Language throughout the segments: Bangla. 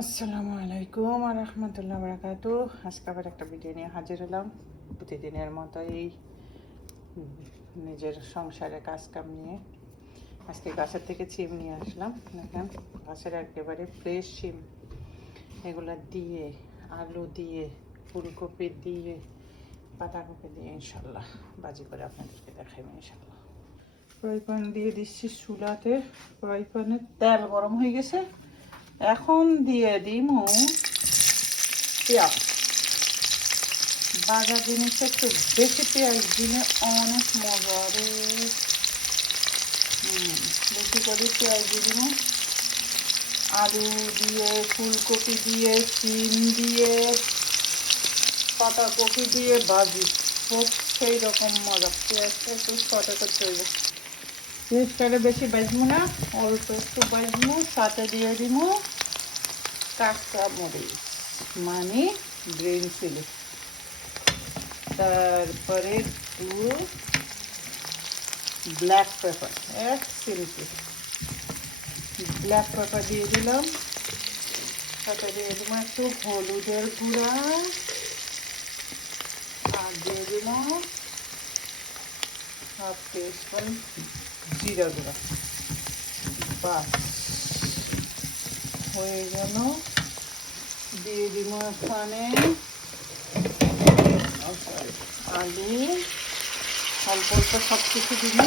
আসসালামু আলাইকুম ওয়া রাহমাতুল্লাহি ওয়া বারাকাতুহু। আজকে আবার একটা ভিডিও নিয়ে হাজির হলাম, প্রতিদিনের মতো এই নিজের সংসারে কাজকাম নিয়ে। আজকে গাছের থেকে সিম নিয়ে আসলাম। দেখেন, গাছের একেবারে ফ্রেশ সিম, এগুলা দিয়ে আলু দিয়ে ফুলকপি দিয়ে পাতাকপি দিয়ে ইনশাল্লাহ ভাজি করে আপনাদেরকে দেখাইব ইনশাল্লাহ। ফ্রাই প্যান দিয়ে দিচ্ছি চুলাতে। ফ্রাই প্যানে তেল গরম হয়ে গেছে, এখন দিয়ে দিমু পেঁয়াজ। বাজার জিনিস একটু বেশি পেঁয়াজ দিলে অনেক মজা হবে। বেশি করে পেঁয়াজ দিয়ে দিমু। আলু দিয়ে ফুলকপি দিয়ে সিম দিয়ে পাতাকপি দিয়ে ভাজি হোক, সেই রকম মজা। পেঁয়াজটা একটু শর্টে করতে হইব। পেঁয়াজটাকে বেশি বাজবো না, অল্প একটু বাজবো। সাথে দিয়ে দিমু কাঁচা মরিচ মানে গ্রিন চিলি, তারপরে একটু ব্ল্যাক পেপার, এক চিমটি ব্ল্যাক পেপার দিয়ে দিলাম। সাথে দিয়ে দিলাম একটু হলুদের গুঁড়া, আর দিয়ে দিলাম হাফ টিস্পুন জিরা গুঁড়া। বাস হয়ে গেল। দিয়ে দিব এখানে আলু, অল্প অল্প সব কিছু দিব।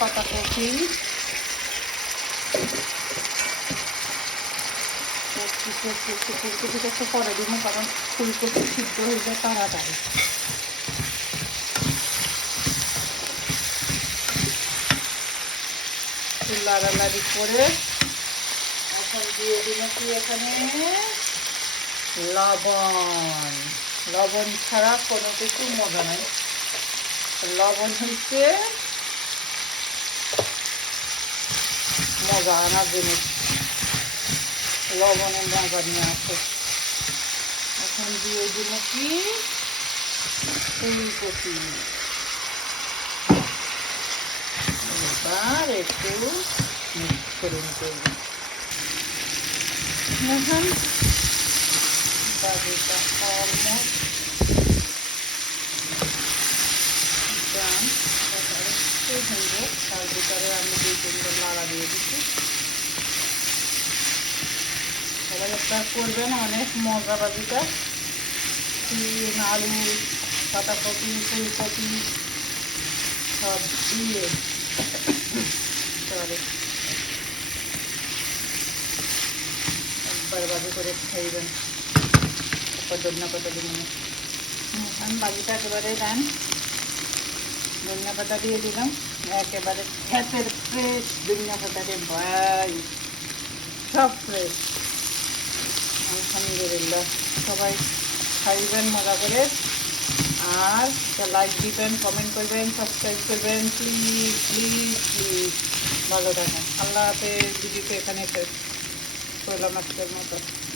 পাতাকপি, ফুলকপিটা একটু পরে দিব, কারণ ফুলকপি সিদ্ধ হয়ে যায় তাড়াতাড়ি। লাড়ালাড়ি করে এখন দিয়ে দিল কি এখানে লবণ। লবণ ছাড়া কোনো কিছু মজা নাই। লবণ হচ্ছে মজা আনার জিনিস, লবণের মজা নিয়ে আসে। এখন দিয়ে দিল কি ফুলকপি। এবার একটু মিক্স করে নিতে হবে। এখন বাজিটা অলমোস্ট ডান। একটু ভেঙে তার ভিতরে আমি 2-3 লাড়া দিয়ে দিচ্ছি। সবাই একটা করবেন, অনেক মজা বাজিটা। সিম, আলু, পাতাকপি, ফুলকপি সব দিয়ে একবার বাজি করে খাইবেন। তারপর ধনিয়া পাতা দিন। আমি বাজিটা একেবারে দেন, ধনিয়া পাতা দিয়ে দিলাম। একেবারে ক্ষেতের ফ্রেশ ধনিয়া পাতা রে ভাই, সব ফ্রেশ। আলহামদুলিল্লাহ। সবাই খাইবেন মজা করে। আর লাইক দিবেন, কমেন্ট করবেন, সাবস্ক্রাইব করবেন, প্লিজ প্লিজ প্লিজ। ভালো থাকেন। আল্লাহ হাফেজ। ভিডিওটা এখানে শেষ করলাম আজকের মতো।